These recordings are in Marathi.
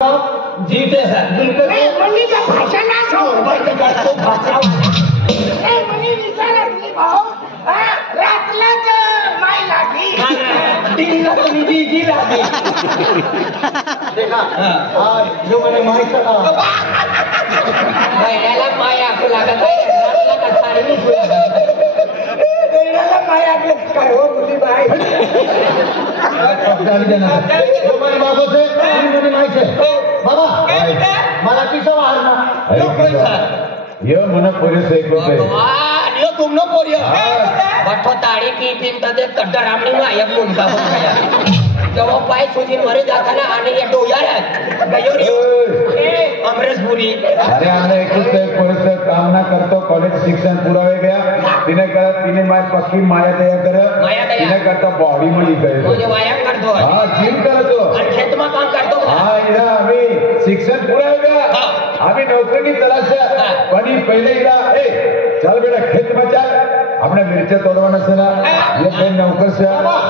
जीते है मनी का भाषा ना छो भाषा मनी विचारली भाऊ रातलाच माय लागी दिनला तुम्ही जी लागी देखा जो मैंने माहित का महिन्याला माय आपको लागत आहे रातला का सारी फुला महिन्याला माय आपले काय हो मुली बाई जो मैंने बाबू से मैंने माहित है बाबा मला किसा वाहना ये मन पुरे से एक रुपए यो तुम नो पोरियो बठो ताड़ी की पिन तदे कड्डरामणी में आयब मुनका हो गया जब वो पाए सुजी मरे जाता ना आने ये दो यार गयो अमरेशपुरी अरे हमने एक पुरे से काम ना करतो कॉलेज शिक्षण पूरा हो गया तिने कर तिने माय पक्की माया दया कर तिने करता बॉडी में ही करे तो जो व्यायाम कर दो हां जिम कर दो और खेत में काम कर दो हां इधर अभी शिक्षण पूरा हो गया अभी नौकरी की तलाश है बनी पहले इधर ए चल बेटा खेत में चल अपने मिर्चे तोड़वाना से ना ये बेन नौकर से हां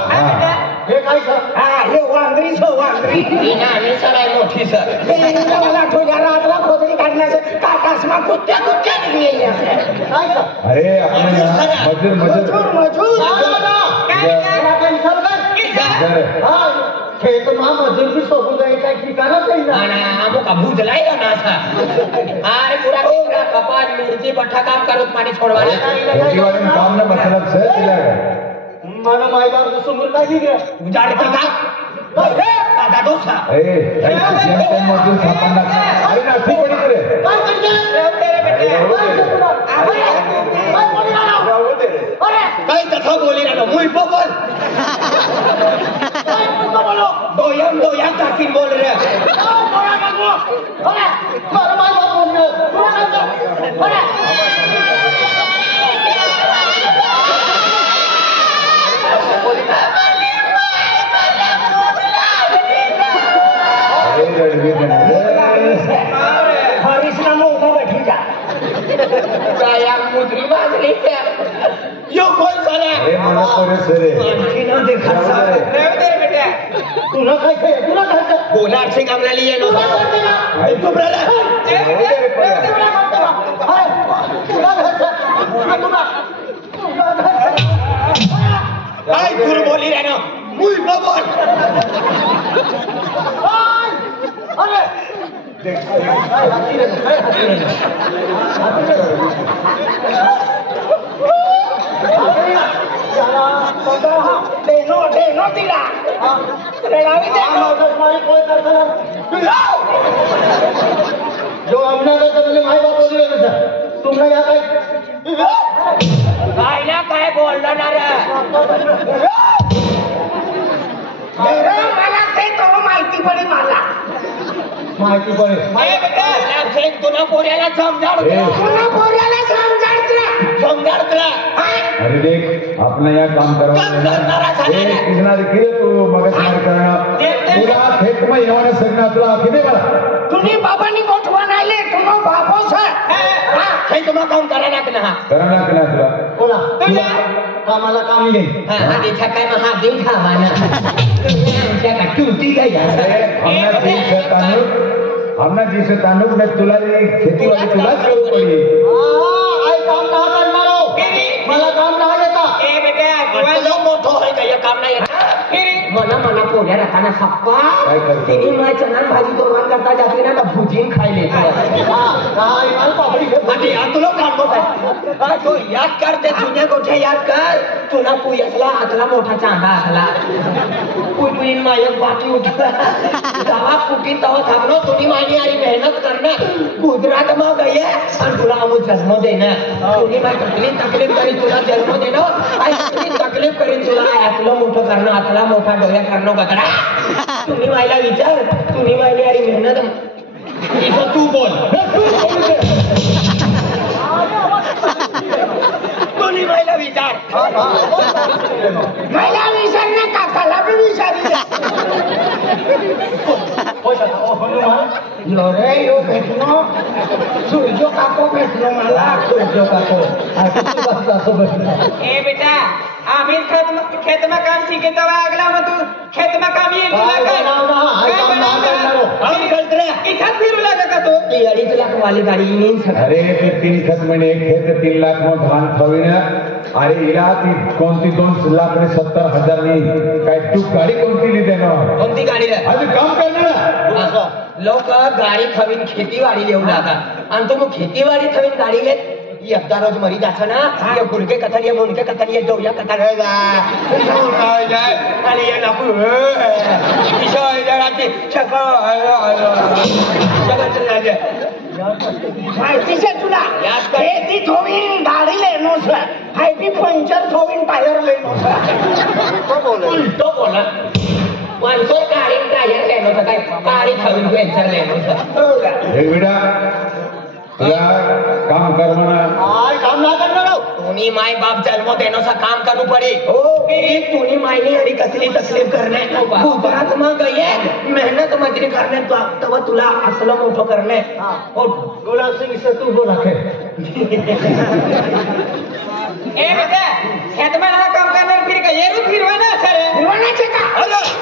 हे काय सर हे वांगरी छो वांगरी इना आणि सराय मोठी सर इंद्र वाला ठोजा रातला खोदरी काढण्याचे काकासमा कुत्त्या निघलेली असे काय सर अरे अपने मजदूर हां खेत मा मजूर भी सोबू गए काय ठिकाना नाही ना आणि आमका भूजलाय ना असा अरे पूरा केकरा कपास मिरची बठा काम करत पाणी सोडवाले खेती वाले में काम ना मतलब से दिया है मानो माय बाप समोर काय दिले उजाड का दादा डोसा ए सीएम को मजदूर छापना अरे ना ठीक पड़ी करे काय करते तेरे बेटे काय तथा बोली ना मुई बोल दोयम टाकीन बोल रे हरीशना मोठा बैठी जा काय मुद्री बाजली यो कोण झाला अरे मला पोरे सरे तिनं देखा तेरे बेटे तुला काय तुला काय गोलार से कामला लिए नो तू ब्रदर काय गुरु बोली रे नो मुई बोल अरे देनो तिला रेलावी देनो जो अपना का तुमने माय बाप बोली है सर तुमने या काय ना काय बोलला ना रे मला ते तो माहिती पडे मला माहिती पडे ए बेटा लाखेन तुला पोऱ्याला समजावलं तुला पोऱ्याला समजायला अरे देख अपने यहाँ काम करवा कितना किती तू मगज मार करना तुला खेत में येवाने सकना तुला किती मला तुम्ही बाबांनी गोठवा नाहीले तुम्ही बाबो सर हे तुम्हाला काम करा ना तुला बोला तुला कामाला काम येईल आधी सकाळी मग हा दिन खावा ना आमच्या का टूटी काय हमने जिसे तानुक में तुला खेती वाली तुला जरूर पड़ी आई काम ना करणार हो मला काम नाही येता ए बेटा तुला मोठो आहे का या काम नाही येत मला पोऱ्या राखाना सप्पा तिने माय चना भाजी तोरण करता जाते ना भुजीन खायले आणि तुला काम आहे तो याद कर ते जुन्या गोठ्या याद कर तुला पुयसला आतला मोठा चांदा असला पुईन मायक बाकी उठला दवा फुटी तवा थांबलो तुम्ही मायनी आरी मेहनत करणार गुजरात में गए और तुला अमु जन्म देना तुम्ही माय तकलीफ करी तुला जन्म देना आणि तकलीफ करी तुला आतलं मोठं करणं आतला मोठा डोळ्या करणं बघा तुम्ही मायला विचार तुम्ही मायनी आरी मेहनत इथं तू बोल तुम्ही मायला विचार मला विचार ना काकाला भी विचार रे यो भेटलो सूर्य काको भेटलो मला सूर्य काको ए बेटा आम्ही खेत में काम सीखे तवा अगला में तू खेत में काम ये तुला काय काम ना करणार हम करते किसान फिरू लागला का तो ती 2.5 लाख वाली गाडी येईन सगळं. अरे ते 3 खत म्हणे 1 खेत 3 लाख मग धान थविण्या. अरे इला ती कोणती 2 लाख आणि 70,000 नाही काय तू गाडी कोणती लिहिते ना कोणती गाडी रे? अरे काम करणार लोक गाडी थवीन खेतीवाडी येऊ लागा आणि तू मग खेतीवाडी थवीन गाडी घेत एकदा रोज मरी जायचं ना ये गुडके कथन ये मुंडके कथन ये डोया कथन आणि ये नको माहिती से तुला खेती थोवीन गाडी लेनो सर हायपी पंचर थोवीन टायर लेनो सर उलटो बोला माणसं गाडी टायर लेनो काय गाडी थवीन पेन्सर लेनो एक बेटा तुला काम कर म्हणा काम ना करणार तुम्ही माय बाप जन्म देण्याचं काम करू पडे तुम्ही मायने अरे कसली तकलीफ करणे गुजरात मग ये मेहनत मजुरी करणे तेव्हा तुला असलं मोठं करणे गुलाब सिंग से तू बोला के ए बेटा शेतमालाला काम करणार फिर का येरू फिरवाना सर फिरवानाचे का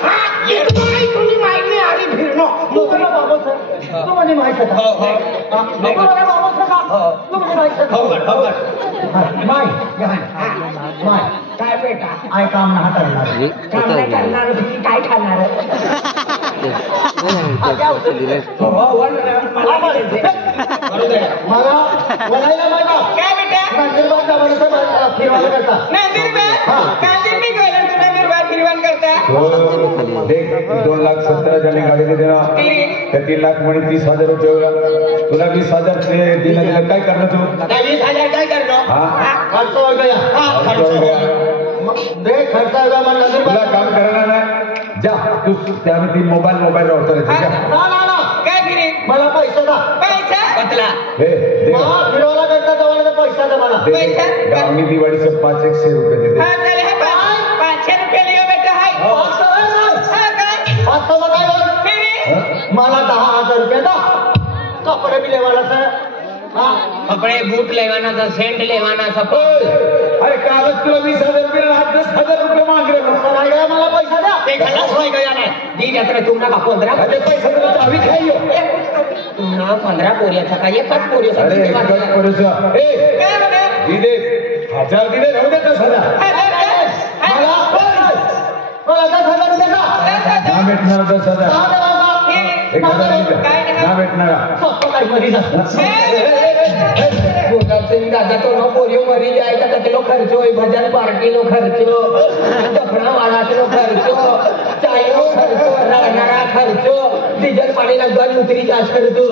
हा येतोय तुम्ही माहिती आली फिरणं तू मला बाबा सर तू माझी माहिती का तू मला बाबा सर का तू माझी माहिती माय माय काय बेटा आय काम ना करणार काम नाही करणार तुम्ही काय खाणार मला बोलायला माझा काय बेटा नंदुरबार जावं फिरवायला करता नंदुरबार मी गेलो तुला नंदुरबार फिरवान करता तो देख 2,70,000 गाडी देते ना त्या 3 लाख म्हणे 30,000 रुपये होगा तुला 20,000 दिला काय करणार तू 20,000 काय करणार हा खर्च हो गया खर्च हो गया. दे खर्च हो गया मला तुला नंदुरबार काम करणार नाही जा तू त्याने ती मोबाईल राहतो ना काय फिरी मला पैसे द्या पैसा पतला हे दे मला फिरवायला करता जवळ पैसा द्या मला पैसा? गावनी दिवाळीचे 500 रुपये देते हा त्याला हे 500 रुपये लिहा बेटा हाय हा काय पाचशे मग काय होईल? फिरी मला 10,000 रुपये द्या कपडे बी लेवाला सर कपडे बूट लेवाना सेंट लेवाना सब अरे कालच तुला 20,000 रुपये आज 10,000 रुपये माग रे नाही गया मला पैसा द्या ते खलास होय गया नाही दी यात्रा तुम्हाला का 15 अरे पैसा तुला चावी खाईयो तुम्हाला 15 पोऱ्याचा काय एकच पोऱ्याचा अरे किती एकच वाटलं? पोरीचा ए काय म्हणे दिदे 1000 दिले राहू दे 10,000 मला मला 10,000 रुपये द्या ना भेटणार 10,000 ना भेटणार स्वतः काही मरी दादा तो नो पोरियो मरी जाएगा तो चलो खर्चो भजन पार्टी लो खर्चो दफना वाला लो खर्चो चायो खर्चो नरा खर्चो डीजल पाणी गज उतरी जास खर्चो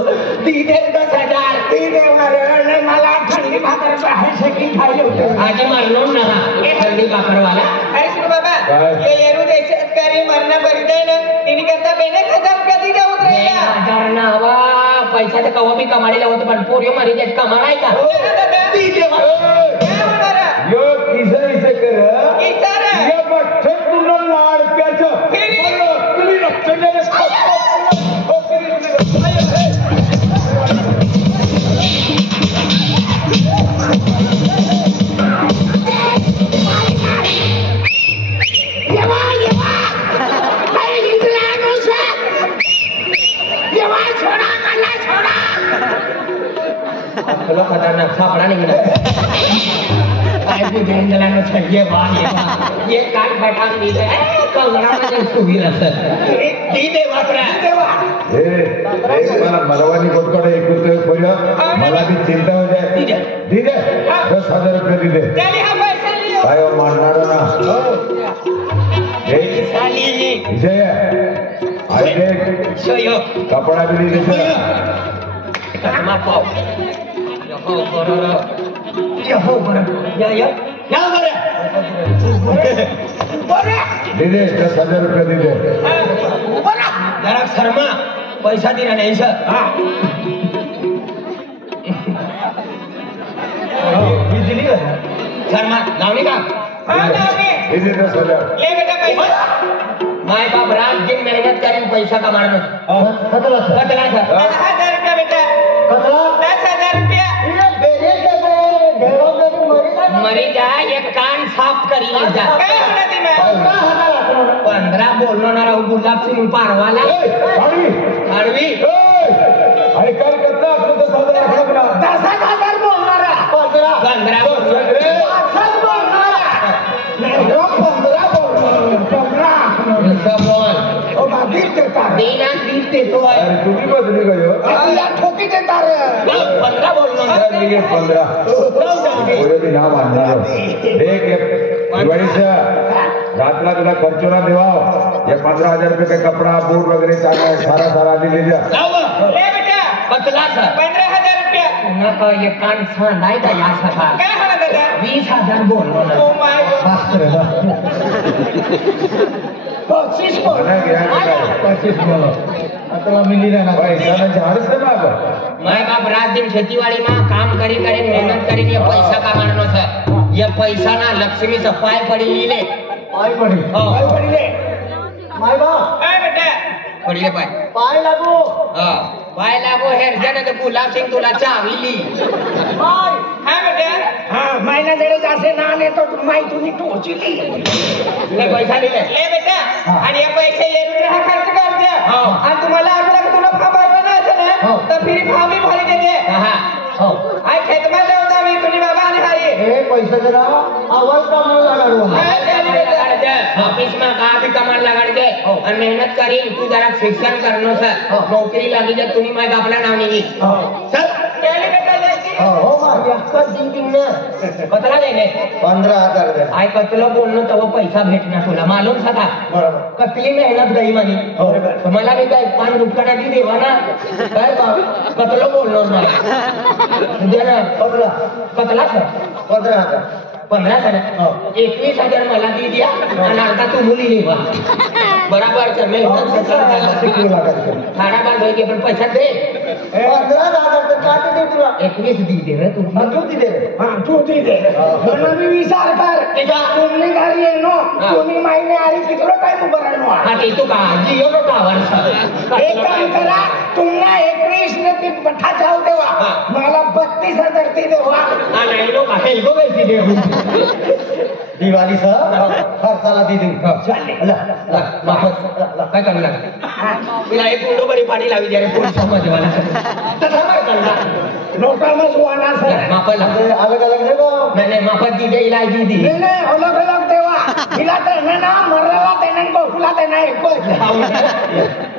दी दे 10,000 ती देवणार मला थंडी भाकर बाहेर शेकी खायला होते आज मारलो ना थंडी काकर वाला अरे सुन बाबा काय? ये येरू देशात कार्य मरना परिचय ना तिने करता बेने खतम कधी जाऊत राहिला 10,000 ना वा पैसा तर कवा बी कमाडीला होतं पण पोरियो मरी जात कमाय का ती देवा काय होणार यो इसे कर इसारा या बठ्ठे तुला लाडक्याचं तुम्ही रक्षण चलो खतरनाक सापडा नहीं मिला काय भी बेंदला न छड़िए वाह ये काट फटाक दी दे कंगना में सुवी रसत दी दे वापरा हे मला मरवानी कोटकडे एकूण पहिलं मला ती चिंता हो जाए दिदे 10,000 रुपये दिदे चले हा पैसा लियो काय मानणार ना साली जी विजय आणि देख शोयो कपडा बी दिदे कमा पाव यहो बरं या दिदे 10,000 रुपये दिदे जरा शर्मा पैसा दिला नाही सर बिजली शर्मा लावणी का हा जावे दिदे 10,000 ले बेटा पैसा माय बाप रात दिन मेहनत करेन पैसा कमाना कतला सर कतला सर 10,000 रुपया बेटा कतला 10,000 रुपया मरी जा एक कान साफ करी जा काय होणार ती मॅम 15 बोललो ना राहू गुलाब सिंह पारवाला पाडवी आडवी देणार दीड देतो अरे तुम्ही बदली गयो या ठोकी देणार 15 बोललो ना. 15 पुढे मी नाव आणणार एक दिवाळीच्या रातला तुला खर्चोला देवाव या 15,000 रुपये का कपडा बूट वगैरे चांगला सारा आधी ले जा ले बेटा पतला सर 15,000 रुपया पुन्हा का एक कान नाही का या सभा काय म्हणा दादा 20,000 बोललो ना. ओ माय पच्चीस बोल मला घ्या काय 25 बोल आता मिली ना पैसा झाडच ना मैं बाप रात दिन खेतीवाड़ी में काम करी मेहनत करी ये पैसा कमानो सर ये पैसा ना लक्ष्मी से पाय पड़ी ले पाय पडी पाय पडी ले माय बाप काय बेटा पड़ी ले पाय पाय लागो हाँ पाय लागो हेर जन तो गुलाब सिंह तुला चावली पाय हा बेटा हा महिना जडे जासे ना ने तो माई तुम्ही टोचली ले पैसा ले ले बेटा आणि हे पैसे येऊन हा खर्च करते हो. आणि तुम्हाला आपल्याला तुला फॉर्म भरला असेल हो. ना तर फिर फॉर्म भी भरी देते हाँ हो आई खेत में जाऊ दा मी तुम्ही बाबा आणि हारी हे पैसा जरा आवाज कामाला लागलो ऑफिस में कहा भी कमान लगा दे और मेहनत करी तू जरा शिक्षण करनो सर नौकरी लगी जब तुम्ही मैं बापला नाव नहीं सर केले बेटा जायची हो माय कतला देने 15,000 दे आय कतलं बोलणं तव पैसा भेटणार तुला मालूम सका बरोबर कतली मेहनत गई मानी मला मी काय 5 रुपया दी देवा ना काय बाप कतलं बोलणार नाही दे ना कतला सर 15,000 15 सर 21,000 मला दी द्या आणि अर्धा तू मुली लेवा बराबर सर मेहनत से कर थारा बार होई के पण पैसा दे 15,000 तर काटे दे तुला 21 दी दे रे तू तू दे हा तू दे म्हणून मी विचार कर तुम्ही घरी ये नो तुम्ही महिने आली किती टाइम उभं राहणो हा ते तू का जियो नो टावर सर एक काम करा तुम्हाला 21 ने ती पठा जाऊ देवा मला 32,000 ती देवा हा नाही नो का हे गो बेसी दे दिवाळी खर्चाला दी देऊ चालेल वापस काय करणार तुला एक कुंडो बरी पाणी लावी द्या रे पोलीस समाजवाला तसा काय करणार लोकांना सुवाना सर मापाला अलग अलग देवा नाही मापात दी दे इलाज दी नाही अलग अलग देवा तिला तर ना मरला त्याने गोकुला त्याने एक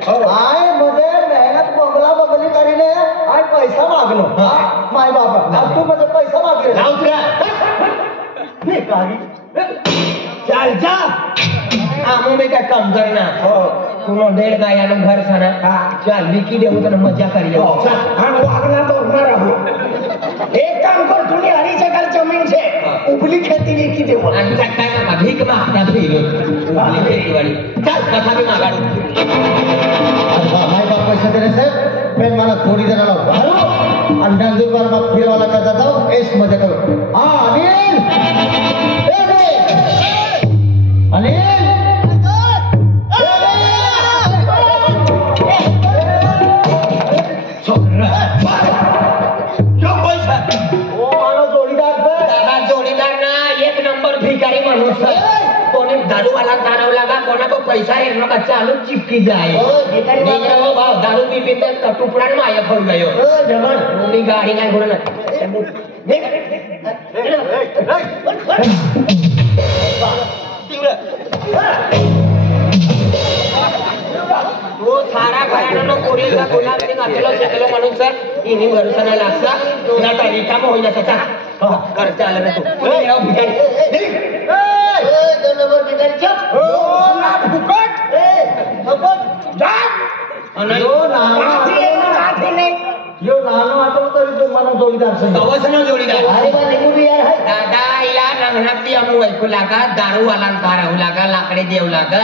आय मध्ये मेहनत बंगला बंगली करीने आय पैसा मागलो माय बाबा तू मध्ये पैसा मागले चल जा आमो में क्या कम करना तुनो 1.5 गायानं घर साना चल विकी देऊ तर मजा करिए वागना तो रहो एक काम कर तुम्ही 2.5 एकर जमीन से उबली खेती विकी देऊ आणि काय ना भीक मागता फिरो खेतीवाडी चल कथा भी मागाडू माय बाप पैसा देने से फिर मला थोड़ी देर आलो आणि नंदुरबार मग फिरवाला करता जाऊ एस मध्ये करू अनिल अनिल जोडीदार ना एक नंबर भिकारी माणूस कोणी दारूवाला तारवला का कोणा को पैसा है ना चालू चिपकी जाए वो भाव दारू पी पीते का टुकड़ा में आया फल गयो जमन उनी गाड़ी ना घोड़ा तो सारा घरानं कोरीला कोणाकडे घातलो शेतलो म्हणून सर इनी भरोसा नाही लागसा तुला तर रिकाम होई जाता चा कर चाल रे तू याव भिकारी दोन नंबर भिकारी चप ना फुकट फुकट जा यो नानो आतो तरी तो मला जोडीदार संग तवसनो जोडीदार अरे बा निघू बी यार है दादा या नंगनाती अमू ऐकू लागा दारू वाला तारवू लागा लाकडे देऊ लागा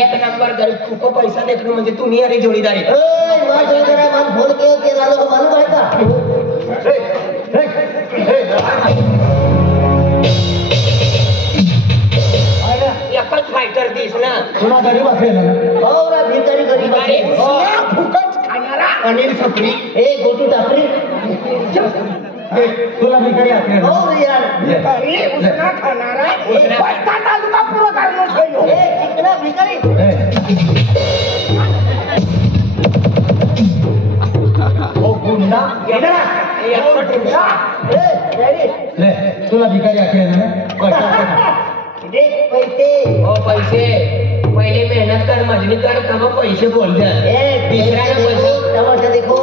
एक नंबर जर खूप पैसा देखणं म्हणजे तुम्ही अरे जोडीदार आहे ए माझ्या जरा मन फोन के ते लालो मालूम आहे का एकच फायटर दिस ना तुला गरीब असेल ना हो रे भिकारी गरीब अरे, असेल हो. फुकट खाणारा अनिल सप्री ए गोटू टाकरी तुला भिकारी असेल हो रे यार भिकारी उसना खाणारा उसना पत्ता तालुका पुरा करनो छयो ए चिकना भिकारी ओ गुंडा येडा ए रेडी ले तुला भिकारी असेल ना पैसे हो पैसे पहिले मेहनत कर मजनी कर तब पैसे बोलतात दुसऱ्याने पैसा तमाशा देखो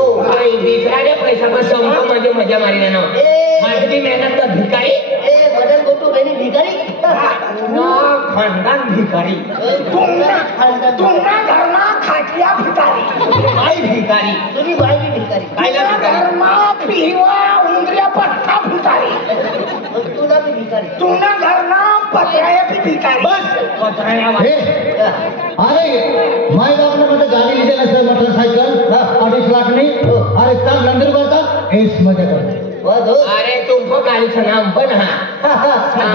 दुसऱ्याने पैसा पण संपतो म्हणजे मजा मारी ना माझी मेहनत तर भिकारी बदल गोटू बहिणी भिकारी खानदान भिकारी तुमना घरमा खाटल्या भिकारी आई भिकारी तुम्ही बाई भिकारी कायला भिकारी? घरमा पिवा उंदऱ्या पट्टा भिकारी तुला बी भिकारी तुमना घरमा पत्राया बी भिकारी बस पत्राया अरे माय बापने म्हणजे गाडी लिहिलेलं असं मोटरसायकल 2.5 लाखनी अरे चाल नंदुरबारचा एस मध्ये कर अरे तुमको गाडीचं नाम पण हा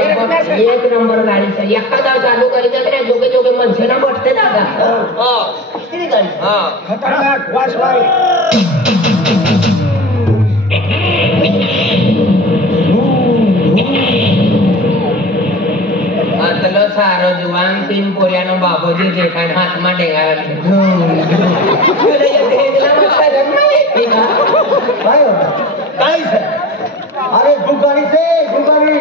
एक नंबर गाडीचं एका गाव चालू करायचं तर जोगे जोगे मनसे ना बसते दादा किती गाडी हा खतरनाक वासवाई आतलं सारं जुवान 3 पोऱ्यानं बाबूजी देखाय हातमा टेंगायला काय अरे दुकानी से दुकानी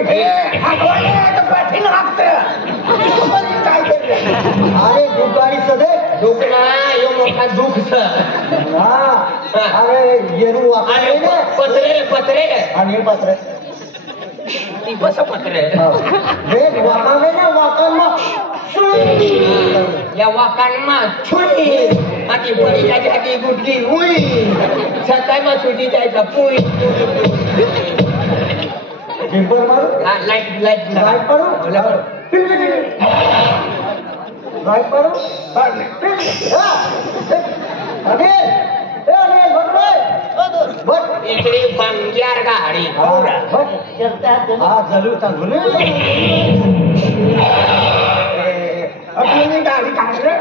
अरे दुकानी से दे दुखना यो मोठा दुःख अरे येरू आणि पत्रे पत्रे आणि पत्र ती बस पत्रे वेग वाकावे ना वाकांना या वाकांना छुई आधी पडी जायची आधी गुडगी उई सकाळी मग सुटी जायचा पुई टिंपर मारू लाईट लाईट लाईट पडू लाईट पडू इकडे बंग्यार गाडी आपली गाडी काढलं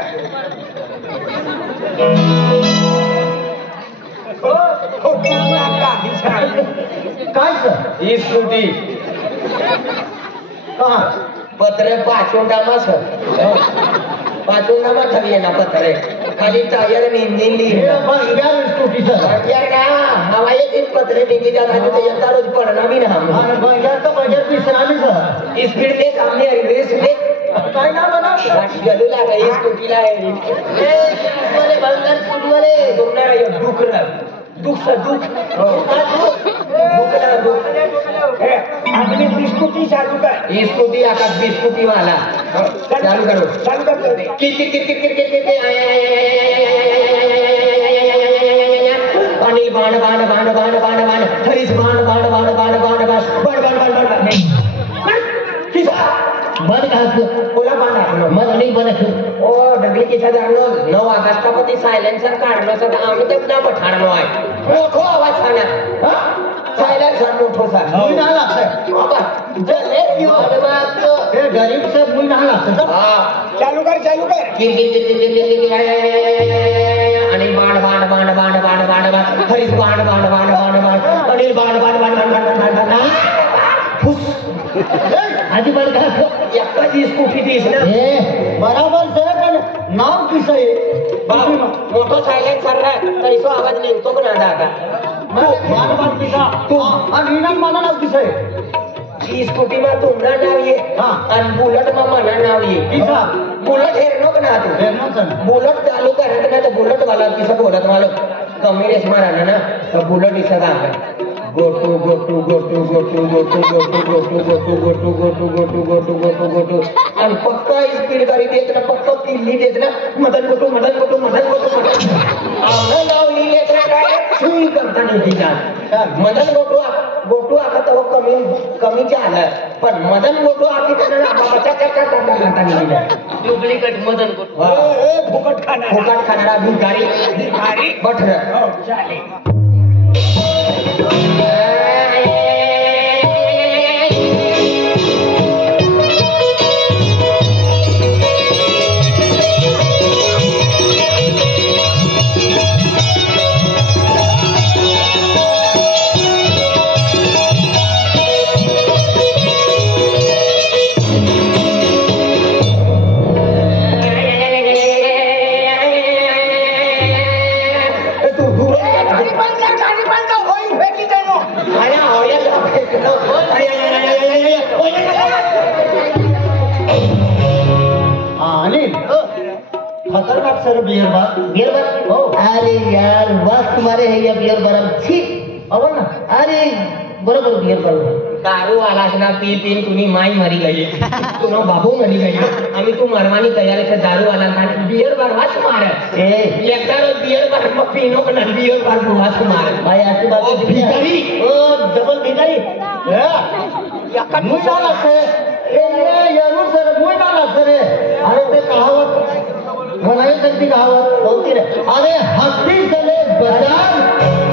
काय सर ही स्कूटी पत्रे पाचोंडामा सर पाचोंडामा ठरले ना पत्रे खाली टायर इंजिन स्कूटी सर यार ना हवाई दिन पत्रे निघी जाता तो यंदा रोज पडना भी ना हम बंगाल बजट पिसरामी सर स्पीड में सामने रेस में काय ना बना गलू लागा ही स्कूटीला आहे वाले बंगाल फूड वाले तुमना यो दुख ना दुख सा दुख दुख ना दुख आपली बिस्कुटी चालू कर ये स्कूटी आका बिस्कुटी वाला चालू करो चालू कर किर किर किर किर किर किर अनिल बाण बाण बाण बाण बाण बाण हरीश बाण बाण बाण बाण बाण बाण बाण बाण बाण बाण किसा बंद का कोला बाण टाकलो मग अनेक बंद ओ डगली किसा जाणलो 9 ऑगस्टमध्ये सायलेन्सर काढलो सगळं आम्ही तर ना पठाणलो आहे मोठो आवाज खाना सायलेन्सर मोठो सा मुई ना लागतं बाबा जले दिवाळ बाप हे गरीब से मुई ना लागतं हां चालू कर किर किर किर किर किर किर अनिल बाण बाण बाण बाण बाण बाण बाण हरीश बाण बाण बाण बाण बाण अनिल बाण बाण बाण बाण बाण बाण बाण फुस आधी बंद का एकटा जी स्कूटी दिस ना ए बराबर सर पण नाव किस आहे बाप मोठो सायलेन्सर रे कैसो आवाज निघतो का ना आता बार किसा तू आणि इनाम मला नाव किस आहे ही स्कूटी मा तुमना नाव ये आणि बुलेट मा मना नाव ये किसा बुलेट हेरनो का ना तू हेरनो सर बुलेट चालू करत ना तो बुलेट वाला किसा बोलत वालो कमी रेस मारा ना तो बुलेट इसा दाखल गोटू गोटू गोटू गोटू गोटू गोटू गोटू गोटू गोटू गोटू गोटू गोटू गोटू गोटू आणि पक्का स्पीड गाडी देत ना पक्का किल्ली देत ना मदन गोटू मदन गोटू मदन गोटू आम्हाला नाव लिहिलेत ना काय सुई करता नाही जात मदन गोटू गोटू आता तो कमी कमीच्या आलं पण मदन गोटू आधी त्यांना बाबाच्या चक्कर डुप्लिकेट मदन गोटू फुकट खाणारा भिकारी बठर चालेल तू खतरनाक sir beer bar beer bar हो अरे यार बस तुम्हारे है ये बियर बार छी अहो ना अरे बरोबर बियर बार दारू वाला ना पी पी तुनी माई मरी गई तुनो बाबू मरी गई आम्ही तू मरवानी तयार है दारू वाला था बियर बार वाच मारे ए एकदा रोज बियर बार मग पीनो पण बियर बार वाच मारे भाई आजची बात ओ भिकारी ओ डबल भिकारी मुई ना लागते ए जरूर सर मुई ना लागते रे अरे ते कहावत बनाई सकती कहावत कोणती रे अरे हस्ती चले बाजार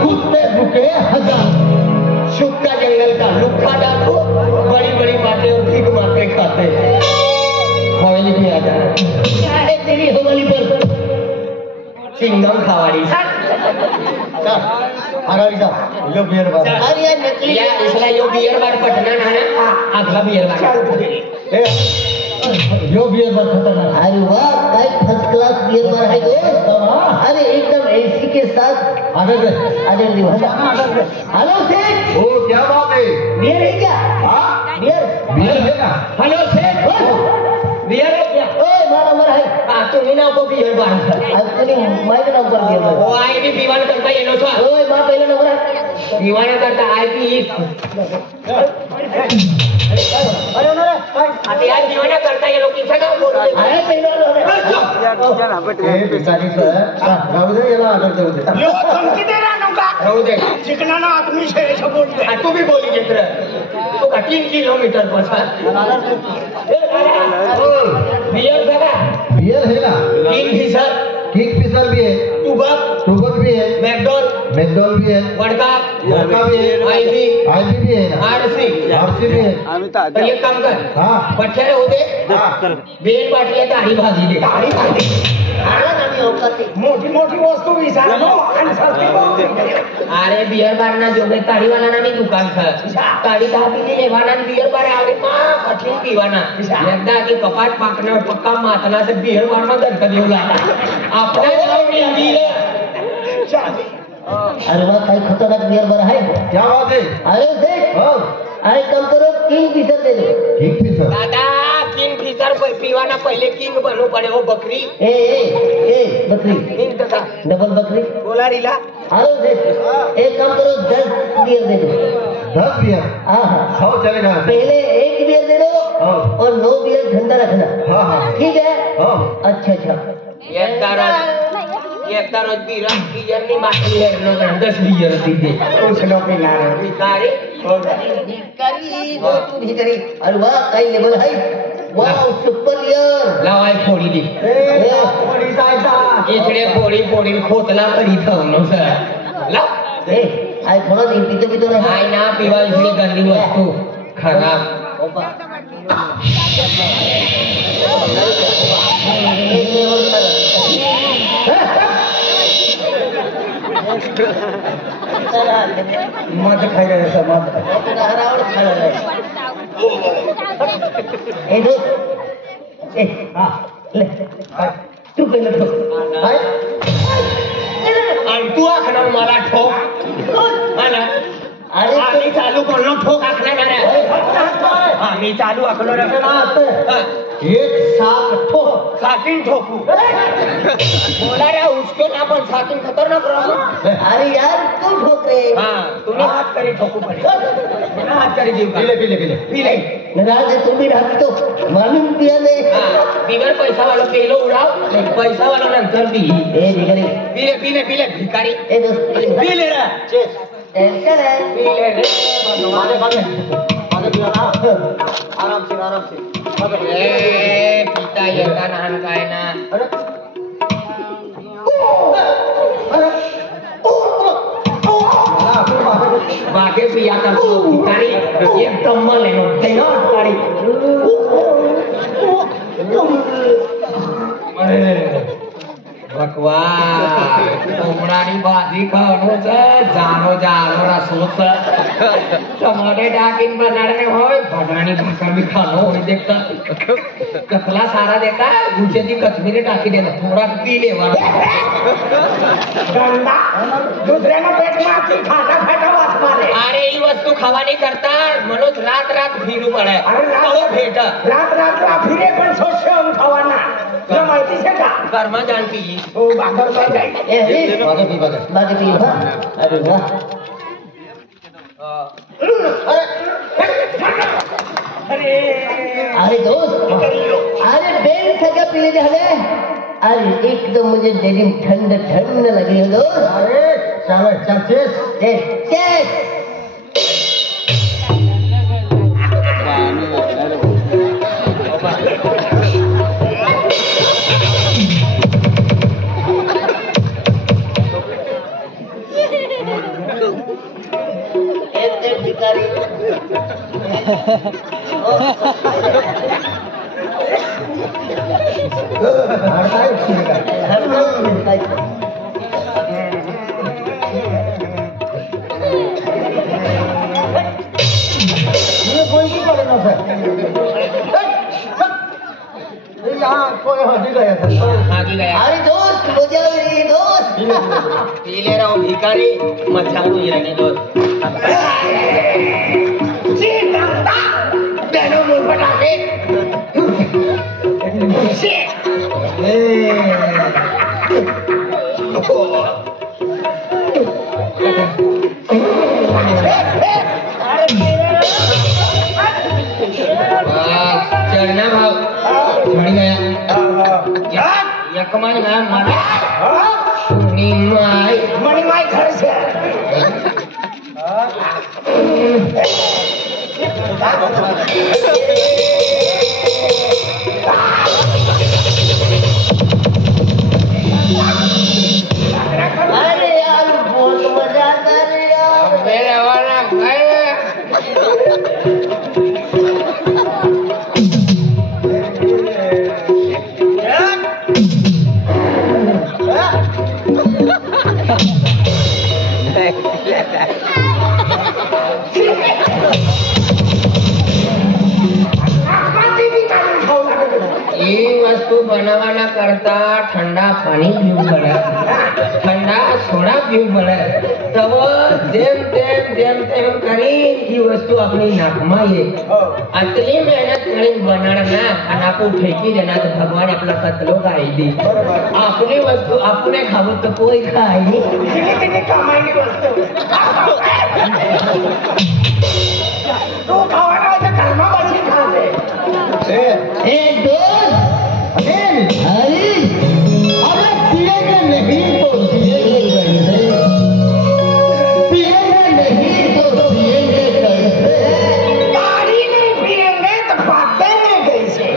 कुत्ते भूखे हजार शुक्का जंगल का लुक्खा डाकू बड़ी बड़ी बातें और भीख मांगते खाते हवेली पे आ जा अरे तेरी हवाली पर चिंगम खावाड़ी हरारी जा लो बियर बार अरे यार नकली या इसला यो बियर बार पटना ना अगला बियर बार ए यो बियर बार खतरनाक अरे वाह काय फर्स्ट क्लास बियर बार है दोस्त अरे एकदम एसी के साथ आदर रे अरे दिवस आदर रे हेलो सेठ ओ क्या बात है बियर है क्या हाँ बियर बियर है ना हेलो सेठ बियर है क्या ओए मारा नंबर है तुम्ही ना को beer bar actually mike number beer bar ओ आई बी पीवान करता येनो सो ओए मां पहला नंबर है पीवाना करता आई पी अरे ना रे आता या पीवाना करता येनो किसा का बोलते अरे पहला नंबर ए बिचारी सर राहू दे याला आदर देऊ दे यो धमकी दे रहा नौका राहू दे चिकना ना आदमी से ऐसा बोलते आ, तू भी बोली घेतलं तू का 3 किलोमीटर पासून बियर बघा बियर है ना किंग फिशर किंग फिशर भी है टुबक टूबक भी है मॅकडॉल मैकडॉल भी है वडका वोडका भी है आयबी आईबी भी है ना आरसी आरसी भी है तर एक काम कर हाँ पठ्यारे होते बेल बाटल्या दाढी भाजी दे दाढी भाजी आला ना मी औकाती मोठी मोठी वस्तू विचार नो आणि सस्ती बोलते. अरे बियर बार ना जोगे ताड़ी वाला ना नहीं दुकान था ताड़ी था पीली लेवाना बियर बार आवे मां कठिन पीवाना एकदा की कपाट पाकना पक्का मातना से बियर बार में दर कर येऊ आपल्या गाव इंदीला अरे वाह काय खतरनाक बियर बार है क्या बात है अरे सेठ हाँ अरे कम करो किंग फिशर दे दो किंग फिशर दादा किंग फिशर पीवाना पहले किंग बनो पड़े वो बकरी ए बकरी किंग का डबल बकरी बोला रीला हेलो सेठ एक काम करो 10 बियर दे दो 10 बियर हाँ हाँ हाँ चलेगा पहले एक बियर दे दो हाँ और 9 बियर ठंडा रखना हाँ हाँ ठीक है हाँ अच्छा अच्छा एकदा रोज बियर बियर नहीं माटी है नो 10 बियर दी दे कुछ लोग पिला रहे भिखारी भिकारी हो तू भिकारी अरे वाह काय लेवल है वाह सुपर बियर लावाय फोडी दी ए बड़ी साइडा इकडे फोडी खोतला तरी थांबलो सर ला ए आई थोड़ा दिन पीते भी तो नहीं नाही ना पिवा इथली गंदी वस्तू खराब ओपा मत खाई रहे सब मत ए दोस्त ए हाँ ले तू पहले ठोक हाय आणि तू आखणार मला ठोक हा ना अरे आम्ही चालू करणं ठोक आखणार आम्ही चालू आखलो रे ना आते एक साथ ठोक साकीन ठोकू बोला रे उसको ना पण साकीन खतरनाक राहू अरे यार तू ठोक रे हा तुम्ही हात करी ठोकू पडे हात करी जीव पीले पीले पीले पिले नाराज है तुम भी रात तो मालूम किया नहीं बिगर पैसा वाला पेलो उडाव पैसा वाला नंतर दी ए भिखारी पिले पिले पिले भिकारी ए दोस्त पिले रे टेंशन है पिले रे माने माने माने पिला ना आराम से ए पिता येता नान काय ना अरे अरे बाके पिया करतो भिकारी एक तम्मल आहे नो तेनो भिकारी भगवा कोंबडानी भाजी खाणो जानो जानो रसोच टमाटे टाकीन बनाडणे होय भटाणी भाकर भी खाणो होय देखता कतला सारा देखा गुजराती कश्मीरी टाकी देना थोड़ा पी ले गंदा दुसऱ्यानं पेट मारती खाता खाता वास मारे अरे ही वस्तू खावानी करता मनोज रात रात फिरू पडे अरे रात- भेट रात रात फिरे पण सोशल खावाना तुला माहितीच आहे का कर्मा जानकी हो बाजार काय जाईल बाकी पी हा अरे वाह अरे दोस्त अरे बेन सगळं पिले झाले अरे एकदम मुझे दिल ठंड ठंड लगी हो दोस्त अरे चल चेस चेस भिकारी अरे दोस्त मुझे दोस्त पीले रहो भिखारी मत जाओ ये रहने दो बहनों मुंह बना के चढ़ना भाव बढ़ गया यकमान नाम मारा मणिमाई घर से अरे यार बहुत मजा आता है यार मेरे वाला ये वस्तु बनावाना करता ठंडा पाणी पिऊ पडे ठंडा सोडा पिऊ पडे तव जेम तेम करी ही वस्तु अपनी नाकमा ये असली मेहनत करी बनाना ना आणि आपण फेकी देना तो भगवान आपला कतलो खाई दी अपनी वस्तु अपने खावो तो कोई खाई कामाई वस्तू तो खावाना तर कर्मापाशी खाते ए दोस्त अरे अरे पिएगा नहीं तो जिएंगे कैसे पिएगा नहीं तो जिएंगे कैसे पानी नहीं पिएंगे तो बातेंगे कैसे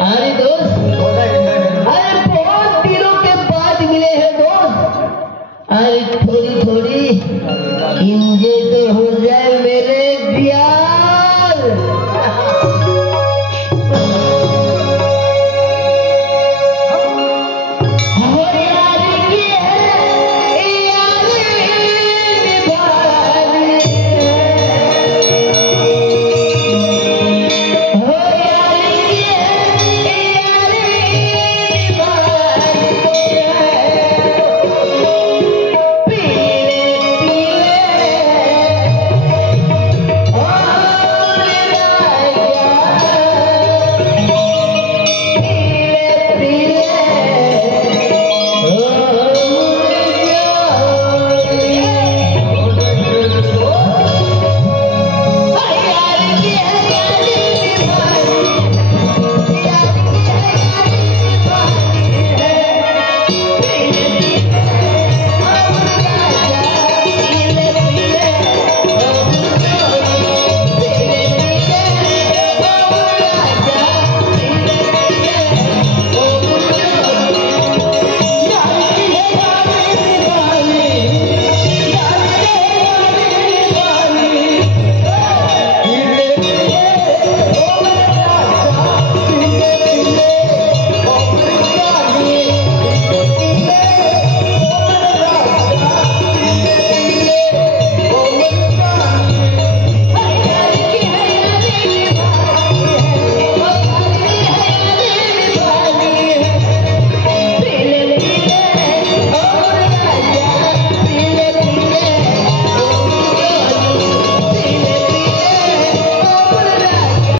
अरे दोस्त अरे बहुत दिनों के बाद मिले हैं दोस्त अरे थोड़ी थोड़ी इंजॉय तो हो जाए मेरे प्यार